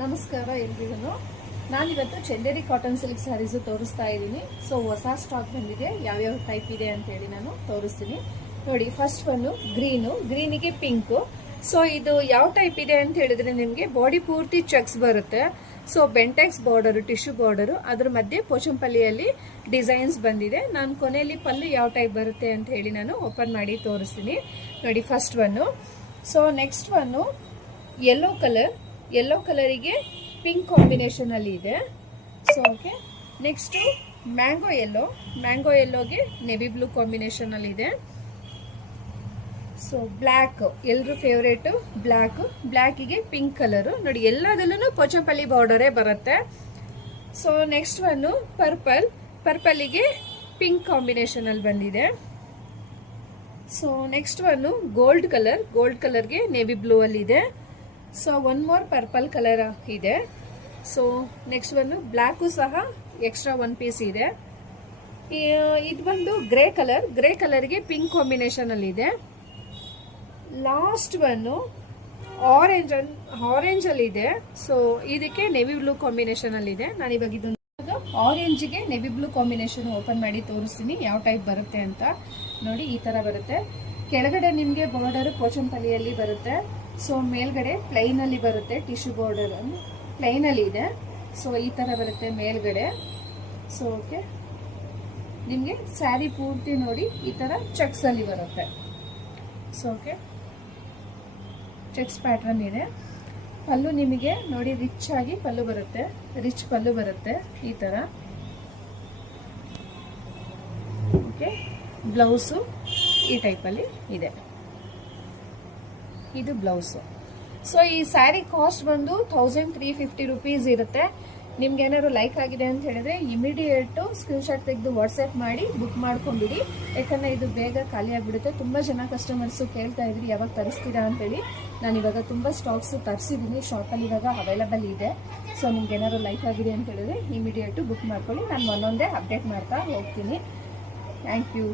ನಮಸ್ಕಾರ ಎಲ್ರಿಗೂ. ನಾನಿವತ್ತು ಚಂದೇರಿ ಕಾಟನ್ ಸಿಲ್ಕ್ ಸ್ಯಾರೀಸ್ ತೋರಿಸ್ತಾ ಇದ್ದೀನಿ. ಸೊ ಹೊಸ ಸ್ಟಾಕ್ ಬಂದಿದೆ, ಯಾವ್ಯಾವ ಟೈಪ್ ಇದೆ ಅಂತ ಹೇಳಿ ನಾನು ತೋರಿಸ್ತೀನಿ. ನೋಡಿ, ಫಸ್ಟ್ ಒನ್ ಗ್ರೀನಿಗೆ ಪಿಂಕ್. ಸೊ ಇದು ಯಾವ ಟೈಪ್ ಇದೆ ಅಂತ ಹೇಳಿದ್ರೆ ನಿಮಗೆ ಬಾಡಿ ಪೂರ್ತಿ ಚೆಕ್ಸ್ ಬರುತ್ತೆ. So Bentex border, tissue border, ಅದ್ರ ಮಧ್ಯೆ ಪೋಚಂಪಲ್ಲಿಯಲ್ಲಿ ಡಿಸೈನ್ಸ್ ಬಂದಿದೆ. ನಾನು ಕೊನೆಯಲ್ಲಿ ಪಲ್ಲು ಯಾವ ಟೈಪ್ ಬರುತ್ತೆ ಅಂತ ಹೇಳಿ ನಾನು ಓಪನ್ ಮಾಡಿ ತೋರಿಸ್ತೀನಿ. ನೋಡಿ, first one. So next one yellow ಕಲರಿಗೆ ಪಿಂಕ್ ಕಾಂಬಿನೇಷನ್ ಅಲ್ಲಿ ಇದೆ. ಸೊ ಓಕೆ, ನೆಕ್ಸ್ಟ್ ಮ್ಯಾಂಗೋ ಯೆಲ್ಲೋಗೆ ನೆವಿ ಬ್ಲೂ ಕಾಂಬಿನೇಷನ್ ಅಲ್ಲಿ ಇದೆ. ಸೊ ಬ್ಲ್ಯಾಕ್, ಎಲ್ರು ಫೇವರೇಟ್ ಬ್ಲ್ಯಾಕಿಗೆ ಪಿಂಕ್ ಕಲರ್. ನೋಡಿ, ಎಲ್ಲದಲ್ಲೂ ಪೋಚಂಪಲ್ಲಿ ಬಾರ್ಡರೇ ಬರುತ್ತೆ. ಸೊ ನೆಕ್ಸ್ಟ್ ಒನ್ ಪರ್ಪಲ್ಗೆ ಪಿಂಕ್ ಕಾಂಬಿನೇಷನ್ ಅಲ್ಲಿ ಬಂದಿದೆ. ಸೊ ನೆಕ್ಸ್ಟ್ ಒನ್ ಗೋಲ್ಡ್ ಕಲರ್ಗೆ ನೇವಿ ಬ್ಲೂ ಅಲ್ಲಿ ಇದೆ. So one more purple colour ಇದೆ. ಸೊ ನೆಕ್ಸ್ಟ್ ಒನ್ ಬ್ಲ್ಯಾಕು ಸಹ ಎಕ್ಸ್ಟ್ರಾ ಒನ್ ಪೀಸ್ ಇದೆ. ಇದು ಬಂದು ಗ್ರೇ ಕಲರ್ಗೆ ಪಿಂಕ್ ಕಾಂಬಿನೇಷನ್ ಅಲ್ಲಿ ಇದೆ. ಲಾಸ್ಟ್ ಒನ್ ಆರೆಂಜ್ ಅಲ್ಲಿ ಇದೆ. ಸೊ ಇದಕ್ಕೆ ನೆವಿ ಬ್ಲೂ ಕಾಂಬಿನೇಷನ್ ಅಲ್ಲಿ ಇದೆ. ನಾನು ಇವಾಗ ಇದೊಂದು ಆರೆಂಜ್ಗೆ ನೆವಿ ಬ್ಲೂ ಕಾಂಬಿನೇಷನ್ ಓಪನ್ ಮಾಡಿ ತೋರಿಸ್ತೀನಿ ಯಾವ ಟೈಪ್ ಬರುತ್ತೆ ಅಂತ. ನೋಡಿ, ಈ ತರ ಬರುತ್ತೆ. ಕೆಳಗಡೆ ನಿಮಗೆ ಬಾರ್ಡರ್ ಪೋಚಂಪಲ್ಲಿಯಲ್ಲಿ ಬರುತ್ತೆ. ಸೊ ಮೇಲ್ಗಡೆ ಪ್ಲೈನ್ ಅಲ್ಲಿ ಬರುತ್ತೆ, ಟಿಶ್ಯೂ ಬಾರ್ಡರ್ ಪ್ಲೈನ್ ಅಲ್ಲಿ ಇದೆ. ಸೊ ಈ ತರ ಬರುತ್ತೆ ಮೇಲ್ಗಡೆ. ಸೊ ಓಕೆ, ನಿಮಗೆ ಸ್ಯಾರಿ ಪೂರ್ತಿ ನೋಡಿ ಈ ತರ ಚೆಕ್ಸ್ ಅಲ್ಲಿ ಬರುತ್ತೆ. ಸೊ ಓಕೆ, ಚೆಕ್ಸ್ ಪ್ಯಾಟರ್ನ್ ಇದೆ. ಪಲ್ಲು ನಿಮಗೆ ನೋಡಿ ರಿಚ್ ಆಗಿ ಪಲ್ಲು ಬರುತ್ತೆ ಈ ತರ. ಓಕೆ, ಬ್ಲೌಸು ಈ ಟೈಪಲ್ಲಿ ಇದೆ. ಇದು ಬ್ಲೌಸು. ಸೊ ಈ ಸ್ಯಾರಿ ಕಾಸ್ಟ್ ಬಂದು 1350 ರುಪೀಸ್ ಇರುತ್ತೆ. ನಿಮ್ಗೆ ಏನಾದ್ರು ಲೈಕ್ ಆಗಿದೆ ಅಂತ ಹೇಳಿದ್ರೆ ಇಮಿಡಿಯೇಟ್ ಸ್ಕ್ರೀನ್ ಶಾಟ್ ತೆಗೆದು ವಾಟ್ಸ್ಆ್ಯಪ್ ಮಾಡಿ ಬುಕ್ ಮಾಡ್ಕೊಂಡ್ಬಿಡಿ. ಯಾಕಂದ್ರೆ ಇದು ಬೇಗ ಖಾಲಿ ಆಗಿಬಿಡುತ್ತೆ. ತುಂಬ ಜನ ಕಸ್ಟಮರ್ಸು ಕೇಳ್ತಾ ಇದ್ರಿ ಯಾವಾಗ ತರಿಸ್ತೀರಾ ಅಂತೇಳಿ. ನಾನು ಇವಾಗ ತುಂಬ ಸ್ಟಾಕ್ಸ್ ತರಿಸಿದ್ದೀನಿ, ಶಾಪಲ್ಲಿ ಇವಾಗ ಅವೈಲಬಲ್ ಇದೆ. ಸೊ ನಿಮ್ಗೆ ಏನಾದ್ರು ಲೈಕ್ ಆಗಿದೆ ಅಂತ ಹೇಳಿದ್ರೆ ಇಮಿಡಿಯೇಟು ಬುಕ್ ಮಾಡ್ಕೊಳ್ಳಿ. ನಾನು ಒಂದೊಂದೇ ಅಪ್ಡೇಟ್ ಮಾಡ್ತಾ ಹೋಗ್ತೀನಿ. Thank you.